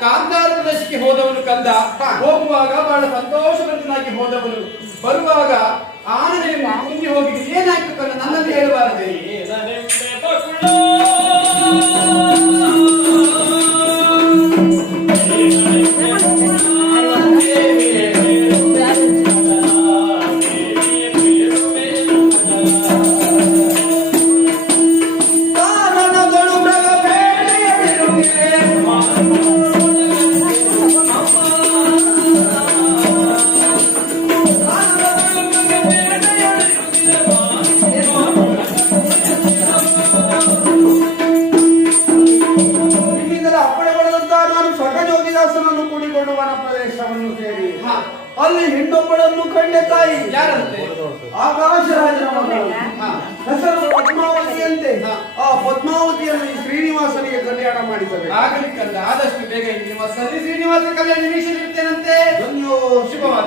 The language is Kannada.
ಕಾಂತಾರ ಪ್ರದೇಶಕ್ಕೆ ಹೋದವನು ಕಂದ, ಹೋಗುವಾಗ ಬಹಳ ಸಂತೋಷಭರಿತನಾಗಿ ಹೋದವನು, ಬರುವಾಗ ಆನಂದದಲ್ಲಿ ಮುಂದೆ ಹೋಗಿದೆ. ಏನಾಯ್ತು ಕಣ್ಣ, ನನ್ನಲ್ಲಿ ಹೇಳಬಾರದೆ? ಪ್ರದೇಶವನ್ನು ಸೇರಿ ಅಲ್ಲಿ ಹೆಣ್ಣೊಬ್ಬಳನ್ನು ಕಂಡೆ ತಾಯಿ. ಯಾರಂತೆ? ಆಕಾಶರಾಜನ ಮಗಳು, ಹೆಸರು ಪದ್ಮಾವತಿಯಂತೆ. ಆ ಪದ್ಮಾವತಿಯನ್ನು ಈ ಶ್ರೀನಿವಾಸನಿಗೆ ಕಲ್ಯಾಣ ಮಾಡಿಸಬೇಕು. ಆಗಲಿಕ್ಕಲ್ಲ, ಆದಷ್ಟು ಬೇಗ ನಿಮ್ಮ ಸರಿ ಶ್ರೀನಿವಾಸ ಕಲ್ಯಾಣ ನಿರೀಕ್ಷೆ ಇರ್ತೇನಂತೆ. ಶುಭವಾದ